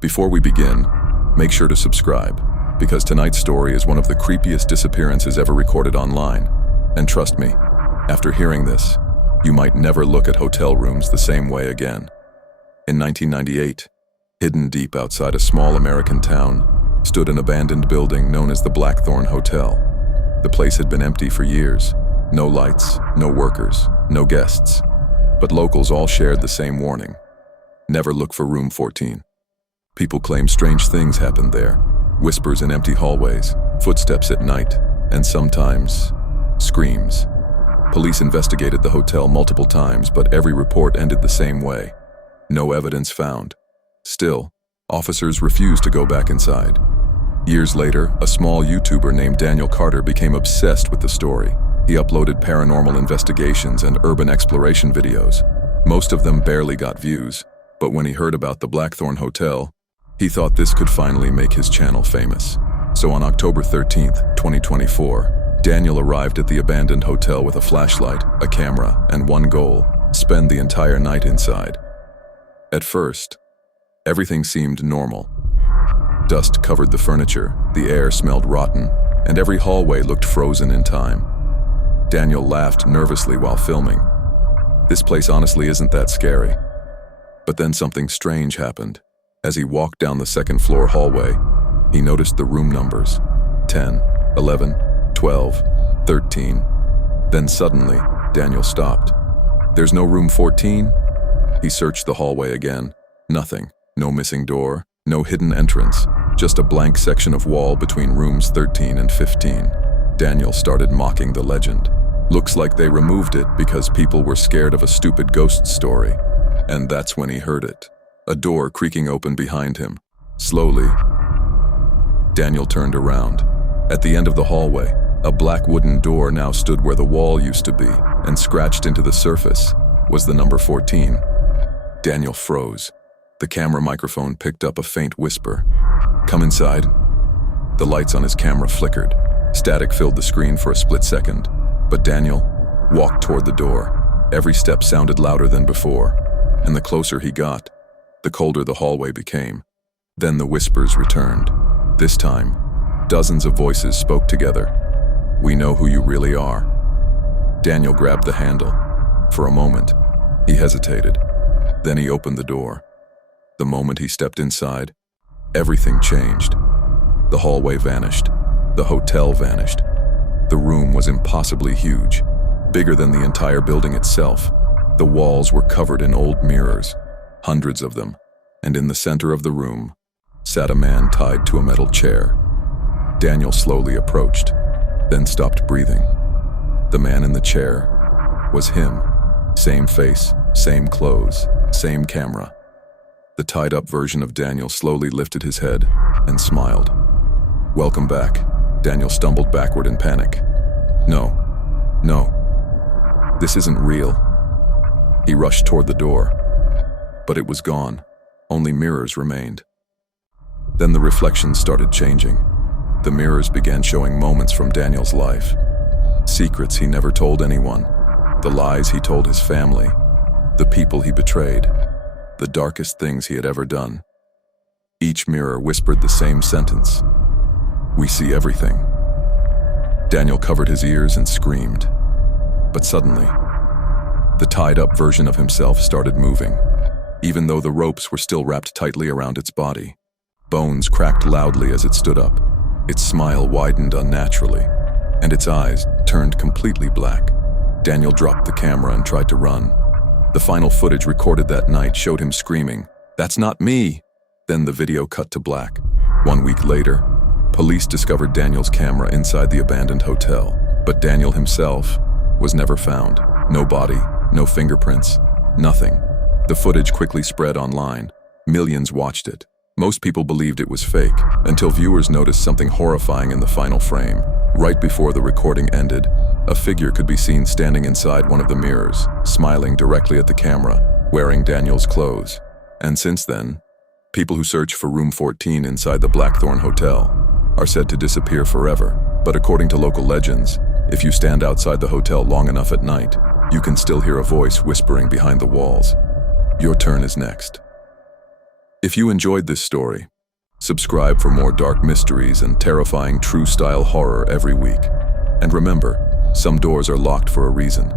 Before we begin, make sure to subscribe, because tonight's story is one of the creepiest disappearances ever recorded online. And trust me, after hearing this, you might never look at hotel rooms the same way again. In 1998, hidden deep outside a small American town, stood an abandoned building known as the Blackthorne Hotel. The place had been empty for years. No lights, no workers, no guests. But locals all shared the same warning. Never look for room 14. People claim strange things happened there. Whispers in empty hallways, footsteps at night, and sometimes screams. Police investigated the hotel multiple times, but every report ended the same way. No evidence found. Still, officers refused to go back inside. Years later, a small YouTuber named Daniel Carter became obsessed with the story. He uploaded paranormal investigations and urban exploration videos. Most of them barely got views, but when he heard about the Blackthorne Hotel, he thought this could finally make his channel famous. So on October 13th, 2024, Daniel arrived at the abandoned hotel with a flashlight, a camera, and one goal: spend the entire night inside. At first, everything seemed normal. Dust covered the furniture, the air smelled rotten, and every hallway looked frozen in time. Daniel laughed nervously while filming. This place honestly isn't that scary. But then something strange happened. As he walked down the second-floor hallway, he noticed the room numbers: 10, 11, 12, 13. Then suddenly, Daniel stopped. "There's no room 14? He searched the hallway again. Nothing. No missing door, no hidden entrance, just a blank section of wall between rooms 13 and 15. Daniel started mocking the legend. Looks like they removed it because people were scared of a stupid ghost story. And that's when he heard it. A door creaking open behind him. Slowly, Daniel turned around. At the end of the hallway, a black wooden door now stood where the wall used to be, and scratched into the surface was the number 14. Daniel froze. The camera microphone picked up a faint whisper. "Come inside." The lights on his camera flickered. Static filled the screen for a split second. But Daniel walked toward the door. Every step sounded louder than before, and the closer he got, the colder the hallway became. Then the whispers returned. This time, dozens of voices spoke together. "We know who you really are." Daniel grabbed the handle. For a moment, he hesitated. Then he opened the door. The moment he stepped inside, everything changed. The hallway vanished. The hotel vanished. The room was impossibly huge, bigger than the entire building itself. The walls were covered in old mirrors, hundreds of them, and in the center of the room sat a man tied to a metal chair. Daniel slowly approached, then stopped breathing. The man in the chair was him. Same face, same clothes, same camera. The tied-up version of Daniel slowly lifted his head and smiled. "Welcome back." Daniel stumbled backward in panic. No, this isn't real." He rushed toward the door, but it was gone. Only mirrors remained. Then the reflections started changing. The mirrors began showing moments from Daniel's life. Secrets he never told anyone. The lies he told his family. The people he betrayed. The darkest things he had ever done. Each mirror whispered the same sentence: "We see everything." Daniel covered his ears and screamed. But suddenly, the tied-up version of himself started moving, even though the ropes were still wrapped tightly around its body. Bones cracked loudly as it stood up. Its smile widened unnaturally, and its eyes turned completely black. Daniel dropped the camera and tried to run. The final footage recorded that night showed him screaming, "That's not me!" Then the video cut to black. 1 week later, police discovered Daniel's camera inside the abandoned hotel, but Daniel himself was never found. No body, no fingerprints, nothing. The footage quickly spread online. Millions watched it. Most people believed it was fake, until viewers noticed something horrifying in the final frame. Right before the recording ended, a figure could be seen standing inside one of the mirrors, smiling directly at the camera, wearing Daniel's clothes. And since then, people who search for room 14 inside the Blackthorne Hotel are said to disappear forever. But according to local legends, if you stand outside the hotel long enough at night, you can still hear a voice whispering behind the walls. Your turn is next. If you enjoyed this story, subscribe for more dark mysteries and terrifying true-style horror every week. And remember, some doors are locked for a reason.